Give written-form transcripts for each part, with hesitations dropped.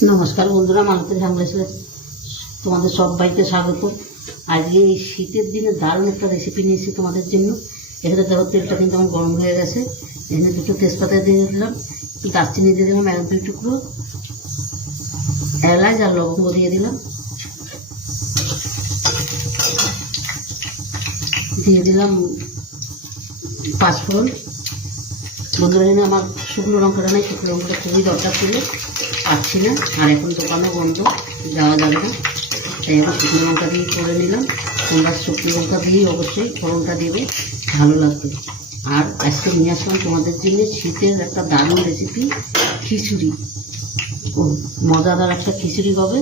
নমস্কার বন্ধুরা, মালতী ঝামেলা তোমাদের সবাইকে স্বাগত। আজকে এই শীতের দিনে দারুণ একটা রেসিপি নিয়েছি তোমাদের জন্য। এখানে ধরো তেলটা কিন্তু আমার গরম হয়ে গেছে। এখানে দুটো তেজপাতা দিয়ে দিলাম, দারচিনি দিয়ে দিলাম এক দুই টুকরো, এলাচ আর লবঙ্গ দিয়ে দিলাম, দিয়ে দিলাম পাঁচফোড়ন। বন্ধুরা এখানে আমার শুকনো লঙ্কাটা নেই, শুকনো লঙ্কাটা খুবই দরকার ছিল, পাচ্ছি না। আর এখন দোকানও বন্ধ, যাওয়া যাবে না, তাই এখন শুকনো লঙ্কা দিয়ে করে নিলাম। তোমরা শুকনো লঙ্কা দিয়েই অবশ্যই ফোড়নটা দেবে, ভালো লাগবে। আর আজকে নিয়ে আসলাম তোমাদের জন্য শীতের একটা দারুণ রেসিপি, খিচুড়ি। মজাদার একটা খিচুড়ি হবে,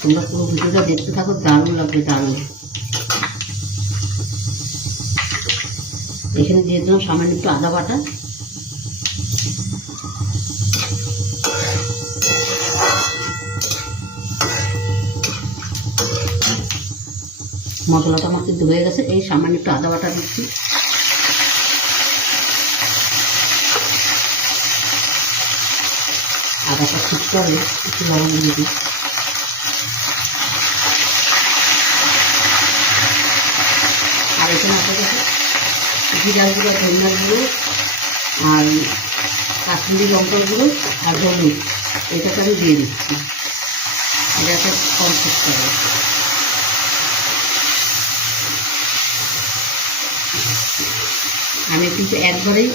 তোমরা পুরো ভিডিওটা দেখতে থাকো, দারুণ লাগবে, দারুণ। এখানে দিয়ে দিলাম সামান্য একটু আদা বাটা, মশলাটা আমার কিন্তু হয়ে গেছে। এই সামান্য একটু আদা বাটা দিচ্ছি, আদাটা ফুটতে হবে, একটু লবণ দিয়ে দিই। আর এখানে আপনার কাছে জিরা গুঁড়ো, ধনিয়া গুঁড়ো আর কাশ্মীরি লঙ্কার গুঁড়ো আর হলুদ, এটাকে আমি দিয়ে দিচ্ছি। এটাকে কম ফুটতে হবে। আমি কিন্তু একবারেই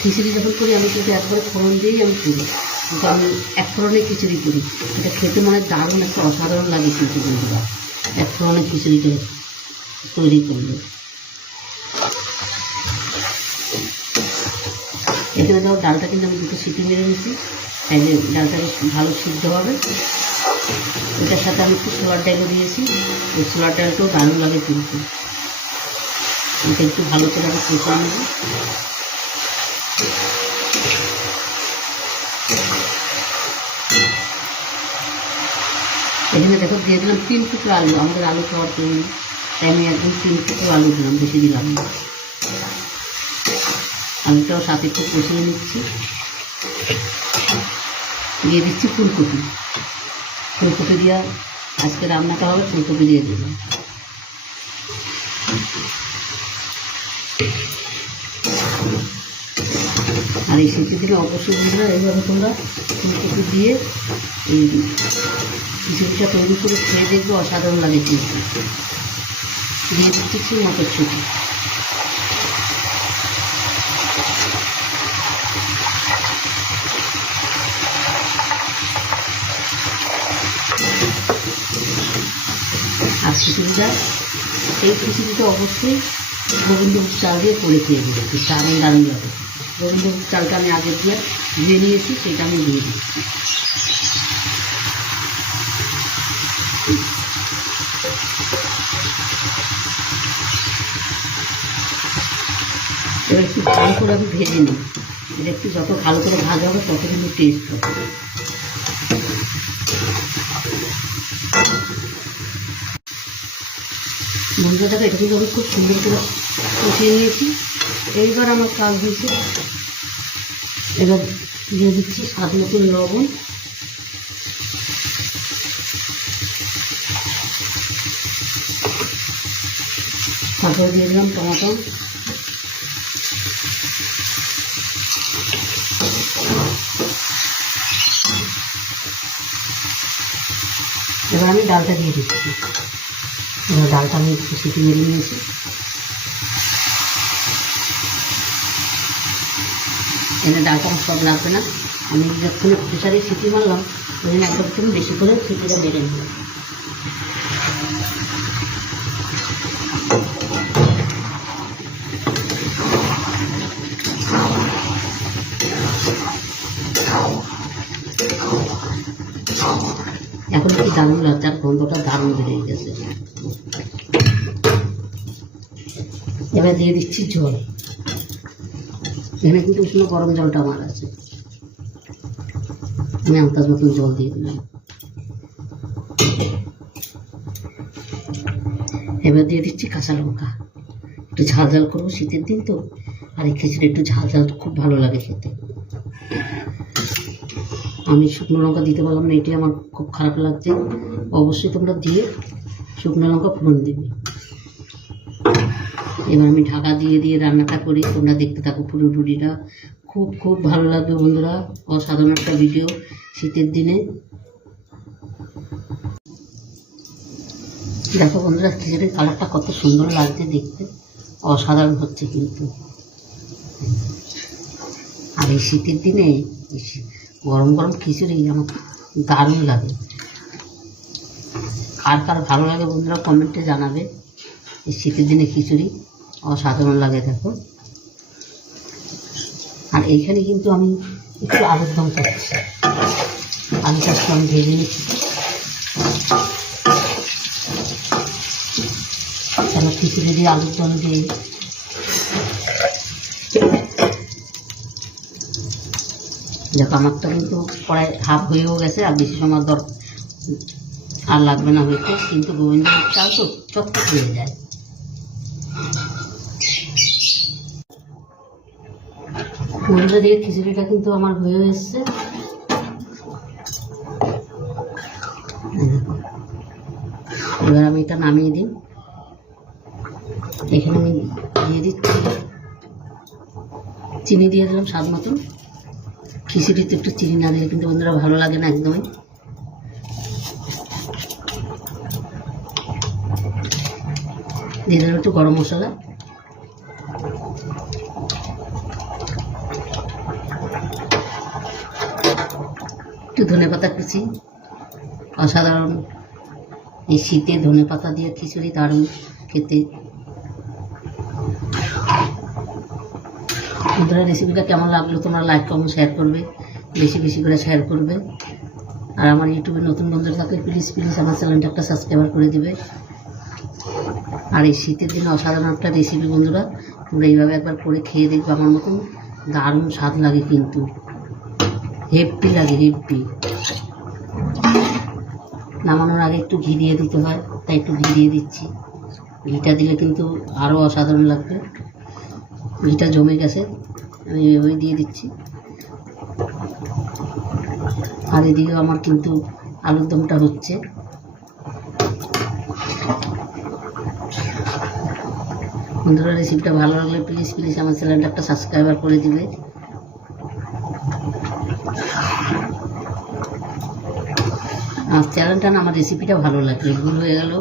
খিচুড়ি যখন করি, আমি কিন্তু একবারে ফোড়ন দিয়েই আমি করি, কিন্তু আমি এক ফোড়নে খিচুড়ি করি। এটা খেতে মানে দারুণ একটা অসাধারণ লাগে কিন্তু বন্ধুরা, এক ফোড়নে খিচুড়িটা তৈরি করলে। এখানে ধরো ডালটা কিন্তু আমি দুটো সিটি মেরে নিচ্ছি, তাইলে ডালটাকে ভালো সিদ্ধ হবে। এটার সাথে আমি একটু ছোলার ডালও দিয়েছি, এই ছোলার ডালটাও দারুণ লাগে কিন্তু। এটা একটু ভালো করে আমি কষে নেব। এখানে দেখো দিয়ে দিলাম 3 টুকরো আলু, আমাদের আলু খাওয়ার জন্য, তাই আমি একদম 3 টুকরো আলু দিলাম, বেশি দিলাম না। আলুটাও সাথে একটু কষিয়ে নিচ্ছি। দিয়ে দিচ্ছি ফুলকপি, ফুলকপি দিয়ে আজকে রান্নাটা হবে, ফুলকপি দিয়ে দিলাম। আর এই শীতের দিনে অবশ্যই বন্ধুরা এইভাবে তোমরা ফুলকপি দিয়ে এই খিচুড়িটা তৈরি করে খেয়ে দেখবে, অসাধারণ লাগে কিন্তু। দিয়ে দিচ্ছি মটরশুঁটি, আর খিচুড়িটা, এই খিচুড়িটা অবশ্যই গোবিন্দভোগ চাল দিয়ে করে খেয়ে দেবে, দারুণ দারুণ লাগে। গোবিন্দভোগ চালটা আমি আগের দিয়ে ধুয়ে নিয়েছি, সেটা আমি দিয়ে দিচ্ছি। এবার একটু ভালো করে আমি ভেজে নিই। এটা একটু যত ভালো করে ভাজা হবে তত কিন্তু টেস্ট হবে। মশলাটাকে এটা কিন্তু আমি খুব সুন্দর করে কষিয়ে নিয়েছি। এইবার আমার কাজ হয়েছে, এবার দিয়ে দিচ্ছি স্বাদ মতন লবণ, তারপরে দিয়ে দিলাম টমেটো, এবার আমি ডালটা দিয়ে দিচ্ছি। এবার ডালটা আমি একটু সিটি মেরে নিয়েছি। এখানে ডালটা আমার সব লাগবে না, আমি যখন প্রেশারে সিটি মারলাম ওই জন্য একদম বেশি করে সিটিটা বেড়ে নিলাম। এখন কি দারুণ লাগছে, আর গন্ধটা দারুণ বেড়ে গেছে। এবার দিয়ে দিচ্ছি জল। এখানে কিন্তু উষ্ণ গরম জলটা আমার আছে, আমি আন্দাজ মতন জল দিয়ে দিলাম। এবার দিয়ে দিচ্ছি কাঁচা লঙ্কা, একটু ঝাল ঝাল করবো, শীতের দিন তো, আর এই খিচুড়ি একটু ঝাল ঝাল খুব ভালো লাগে খেতে। আমি শুকনো লঙ্কা দিতে পারলাম না, এটাই আমার খুব খারাপ লাগছে। অবশ্যই তোমরা দিয়ে শুকনো লঙ্কা ফোড়ন দিবে। এবার আমি ঢাকা দিয়ে দিয়ে রান্নাটা করি, তোমরা দেখতে থাকো পুরো ভিডিওটা। খুব খুব ভালো লাগবে বন্ধুরা, অসাধারণ একটা ভিডিও শীতের দিনে। দেখো বন্ধুরা, খিচুড়ির কালারটা কত সুন্দর লাগছে দেখতে, অসাধারণ হচ্ছে কিন্তু। আর এই শীতের দিনে গরম গরম খিচুড়ি আমার দারুণ লাগে। কার কার ভালো লাগে বন্ধুরা কমেন্টে জানাবে। এই শীতের দিনে খিচুড়ি অসাধারণ লাগে দেখো। আর এইখানে কিন্তু আমি একটু আলুর দম চাচ্ছি, আলু চাষটা আমি ভেজে নিচ্ছি, কেন খিচুড়ি দিয়ে আলুর দম দিয়ে দেখো আমারটা কিন্তু প্রায় হাফ হয়েও গেছে, আর বেশি সময় আর লাগবে না হইতে। কিন্তু গোবিন্দভোগ চাল তো চটপট হয়ে যায়। বন্ধুরা দিয়ে খিচুড়িটা কিন্তু আমার হয়ে এসছে। এবার আমি এটা নামিয়ে দিই। এখানে আমি দিয়ে দিচ্ছি চিনি, দিয়ে দিলাম স্বাদ মতন। খিচুড়িতে একটু চিনি না দিলে কিন্তু বন্ধুরা ভালো লাগে না একদমই। দিয়ে দিলাম একটু গরম মশলা, একটু ধনেপাতা কুচি। অসাধারণ এই শীতে ধনেপাতা দিয়ে খিচুড়ি দারুণ খেতে। বন্ধুরা রেসিপিটা কেমন লাগলো তোমরা লাইক কমেন্ট শেয়ার করবে, বেশি বেশি করে শেয়ার করবে। আর আমার ইউটিউবে নতুন বন্ধুরা থাকলে প্লিজ প্লিজ আমার চ্যানেলটা একটা সাবস্ক্রাইব করে দেবে। আর এই শীতের দিনে অসাধারণ একটা রেসিপি বন্ধুরা, তোমরা এইভাবে একবার করে খেয়ে দেখবে। আমার মতন দারুণ স্বাদ লাগে কিন্তু, হেভি লাগে হেভি। নামানোর আগে একটু ঘি দিয়ে দিতে হয়, তাই একটু ঘি দিয়ে দিচ্ছি। ঘিটা দিলে কিন্তু আরও অসাধারণ লাগবে। ঘিটা জমে গেছে, আমি এভাবেই দিয়ে দিচ্ছি। আর এদিকেও আমার কিন্তু আলুর দমটা হচ্ছে। বন্ধুরা রেসিপিটা ভালো লাগলে প্লিজ প্লিজ আমার চ্যানেলটা একটা সাবস্ক্রাইবার করে দিবে। আমার চ্যানেলটা না, আমার রেসিপিটা ভালো লাগবে। ভুল হয়ে গেল।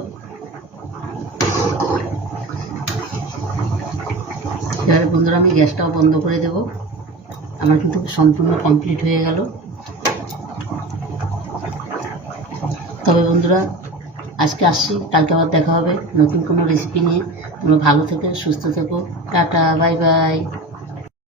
এবারে বন্ধুরা আমি গ্যাসটাও বন্ধ করে দেব। আমার কিন্তু সম্পূর্ণ কমপ্লিট হয়ে গেল। তবে বন্ধুরা আজকে আসছি, কালকে আবার দেখা হবে নতুন কোনো রেসিপি নিয়ে। তোমরা ভালো থেকো, সুস্থ থেকো, টাটা, বাই বাই।